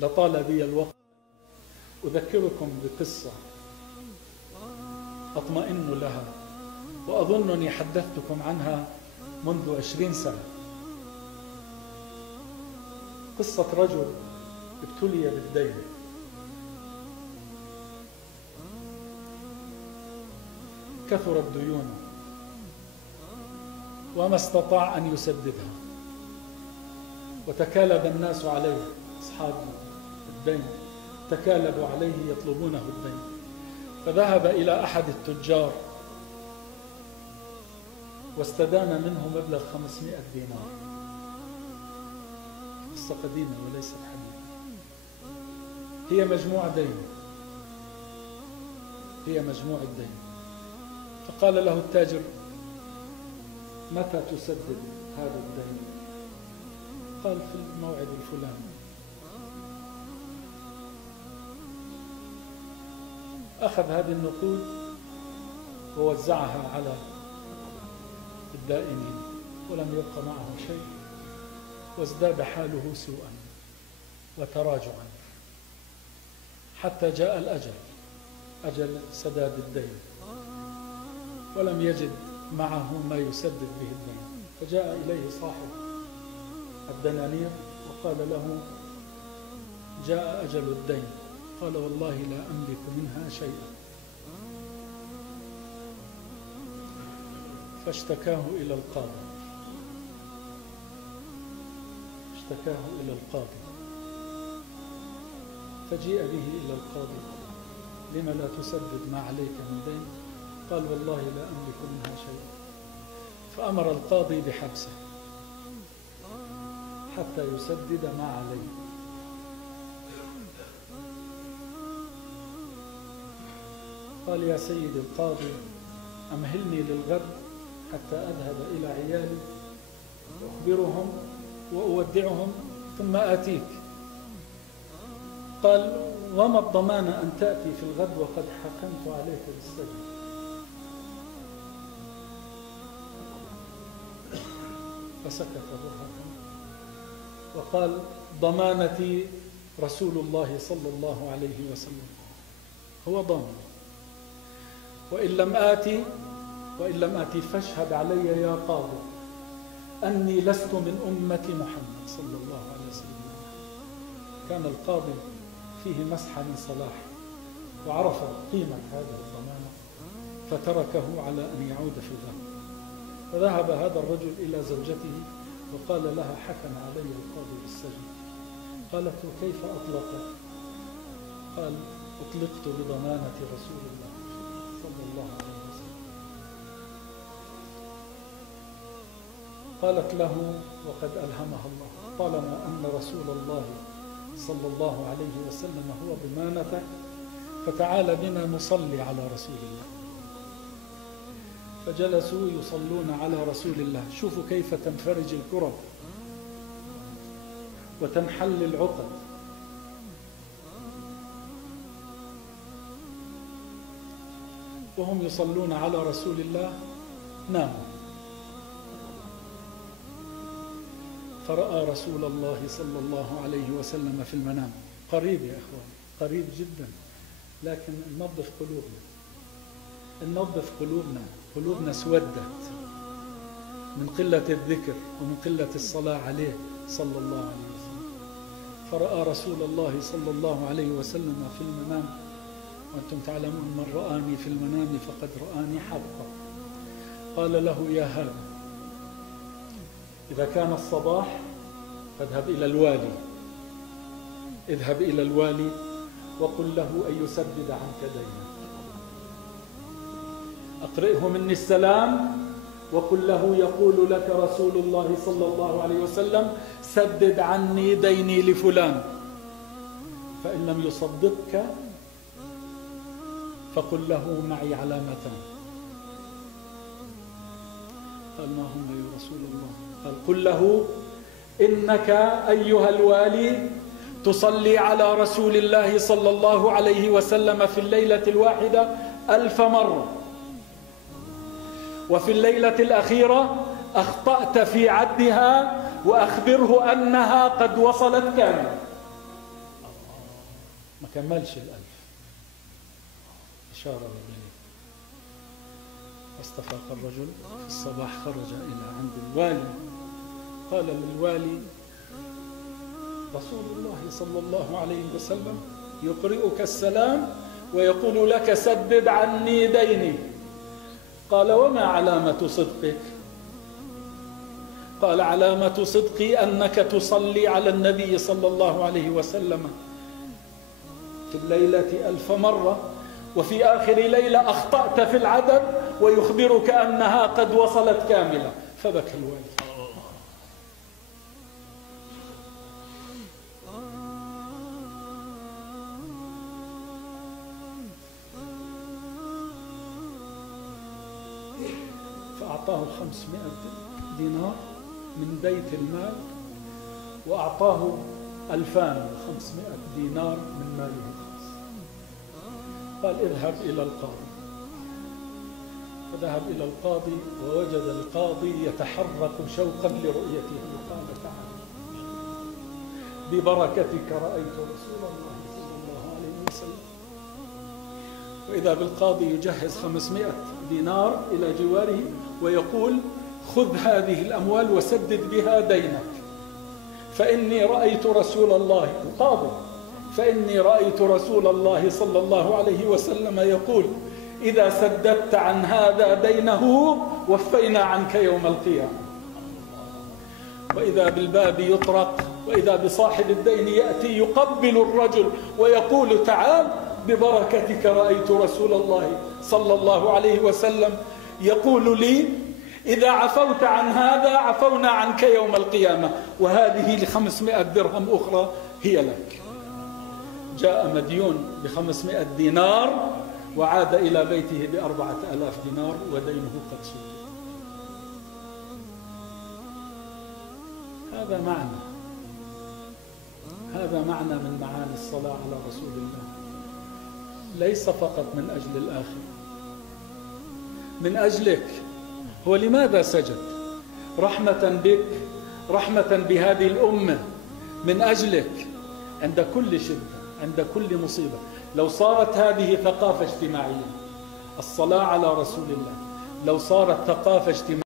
لطال بي الوقت أذكركم بقصة أطمئن لها، وأظنني حدثتكم عنها منذ 20 سنة. قصة رجل ابتلي بالدين، كثرت ديونه وما استطاع أن يسددها، وتكالب الناس عليه، أصحاب الدين تكالبوا عليه يطلبونه الدين، فذهب إلى أحد التجار واستدان منه مبلغ 500 دينار. قصة قديمة وليست حديثة، هي مجموع دين، هي مجموع الدين. فقال له التاجر: متى تسدد هذا الدين؟ قال: في الموعد الفلاني. أخذ هذه النقود ووزعها على الدائنين، ولم يبق معه شيء، وازداد حاله سوءا وتراجعا حتى جاء الأجل، أجل سداد الدين، ولم يجد معه ما يسدد به الدين. فجاء إليه صاحب الدنانير وقال له: جاء أجل الدين. قال: والله لا أملك منها شيئا. فاشتكاه إلى القاضي، اشتكاه إلى القاضي، فجيء به إلى القاضي: لما لا تسدد ما عليك من دين؟ قال: والله لا أملك منها شيئا. فأمر القاضي بحبسه حتى يسدد ما عليه. قال: يا سيد القاضي، أمهلني للغد حتى أذهب إلى عيالي وأخبرهم وأودعهم ثم آتيك. قال: وما الضمان أن تأتي في الغد وقد حكمت عليك بالسجن؟ فسكت الرهط وقال: ضمانتي رسول الله صلى الله عليه وسلم، هو ضامن، وإن لم آتي فاشهد علي يا قاضي أني لست من أمة محمد صلى الله عليه وسلم. كان القاضي فيه مسحة من صلاح وعرف قيمة هذه الضمانة، فتركه على أن يعود في الغد. فذهب هذا الرجل إلى زوجته وقال لها: حكم علي القاضي بالسجن. قالت: وكيف أطلقك؟ قال: أطلقت بضمانة رسول الله صلى الله عليه وسلم. قالت له: وقد ألهمها الله، طالما أن رسول الله صلى الله عليه وسلم هو ضمانتك، فتعال بنا نصلي على رسول الله. فجلسوا يصلون على رسول الله. شوفوا كيف تنفرج الكرب وتنحل العقد. وهم يصلون على رسول الله ناموا، فرأى رسول الله صلى الله عليه وسلم في المنام. قريب يا أخوان، قريب جدا، لكن ننظف قلوبنا، ننظف قلوبنا. قلوبنا اسودت من قلة الذكر ومن قلة الصلاة عليه صلى الله عليه وسلم. فرأى رسول الله صلى الله عليه وسلم في المنام، وأنتم تعلمون: من رآني في المنام فقد رآني حقا. قال له: يا هذا، إذا كان الصباح فاذهب إلى الوالي، اذهب إلى الوالي وقل له أن يسدد عنك دينك. أقرئه مني السلام وقل له: يقول لك رسول الله صلى الله عليه وسلم: سدد عني ديني لفلان. فإن لم يصدقك فقل له: معي علامتان. قال: ما هما يا رسول الله؟ قال: قل له: إنك أيها الوالي تصلي على رسول الله صلى الله عليه وسلم في الليلة الواحدة 1000 مرة، وفي الليلة الأخيرة أخطأت في عدها، وأخبره أنها قد وصلت كاملة. ما كملش 1000. إشارة للبني. فاستفاق الرجل في الصباح، خرج إلى عند الوالي، قال للوالي: رسول الله صلى الله عليه وسلم يقرئك السلام ويقول لك: سدد عني ديني. قال: وما علامة صدقك؟ قال: علامة صدقي أنك تصلي على النبي صلى الله عليه وسلم في الليلة 1000 مرة، وفي آخر ليلة أخطأت في العدد ويخبرك أنها قد وصلت كاملة. فبكى الوالي. فأعطاه 500 دينار من بيت المال، وأعطاه 2500 دينار من ماله الخاص. قال: اذهب إلى القاضي. فذهب إلى القاضي ووجد القاضي يتحرك شوقا لرؤيته. قال: تعالى، ببركتك رأيت رسول الله صلى الله عليه وسلم. وإذا بالقاضي يجهز 500 دينار إلى جواره ويقول: خذ هذه الأموال وسدد بها دينك، فإني رأيت رسول الله، القاضي، فإني رأيت رسول الله صلى الله عليه وسلم يقول: إذا سددت عن هذا دينه وفينا عنك يوم القيامة. وإذا بالباب يطرق، وإذا بصاحب الدين يأتي يقبل الرجل ويقول: تعال، ببركتك رأيت رسول الله صلى الله عليه وسلم يقول لي: إذا عفوت عن هذا عفونا عنك يوم القيامة، وهذه 500 درهم أخرى هي لك. جاء مديون 500 دينار وعاد إلى بيته 4000 دينار ودينه قد سدد. هذا معنى من معاني الصلاة على رسول الله. ليس فقط من أجل الآخرة، من أجلك. هو لماذا سجد؟ رحمة بك، رحمة بهذه الأمة، من أجلك. عند كل شدة، عند كل مصيبة، لو صارت هذه ثقافة اجتماعية، الصلاة على رسول الله، لو صارت ثقافة اجتماعية